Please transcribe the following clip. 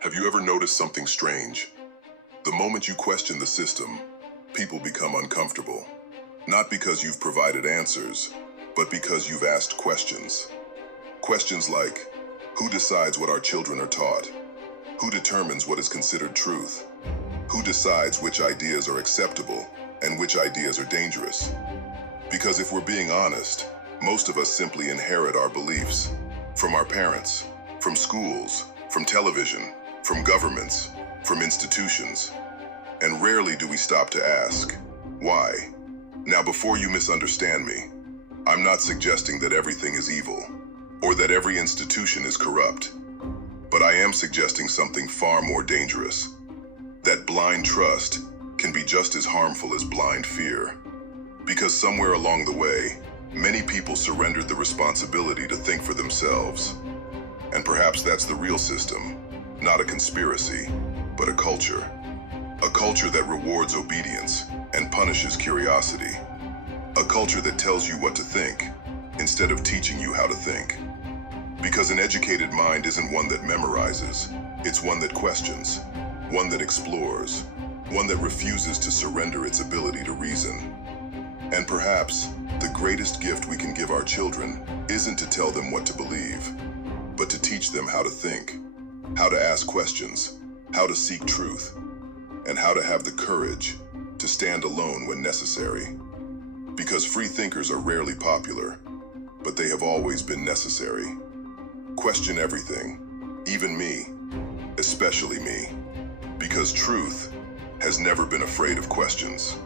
Have you ever noticed something strange? The moment you question the system, people become uncomfortable. Not because you've provided answers, but because you've asked questions. Questions like, who decides what our children are taught? Who determines what is considered truth? Who decides which ideas are acceptable and which ideas are dangerous? Because if we're being honest, most of us simply inherit our beliefs from our parents, from schools, from television, from governments, from institutions. And rarely do we stop to ask, why? Now, before you misunderstand me, I'm not suggesting that everything is evil, or that every institution is corrupt. But I am suggesting something far more dangerous. That blind trust can be just as harmful as blind fear. Because somewhere along the way, many people surrendered the responsibility to think for themselves. And perhaps that's the real system, not a conspiracy, but a culture. A culture that rewards obedience and punishes curiosity. A culture that tells you what to think instead of teaching you how to think. Because an educated mind isn't one that memorizes, it's one that questions, one that explores, one that refuses to surrender its ability to reason. And perhaps the greatest gift we can give our children isn't to tell them what to believe, but to teach them how to think, how to ask questions, how to seek truth, and how to have the courage to stand alone when necessary. Because free thinkers are rarely popular, but they have always been necessary. Question everything, even me, especially me, because truth has never been afraid of questions.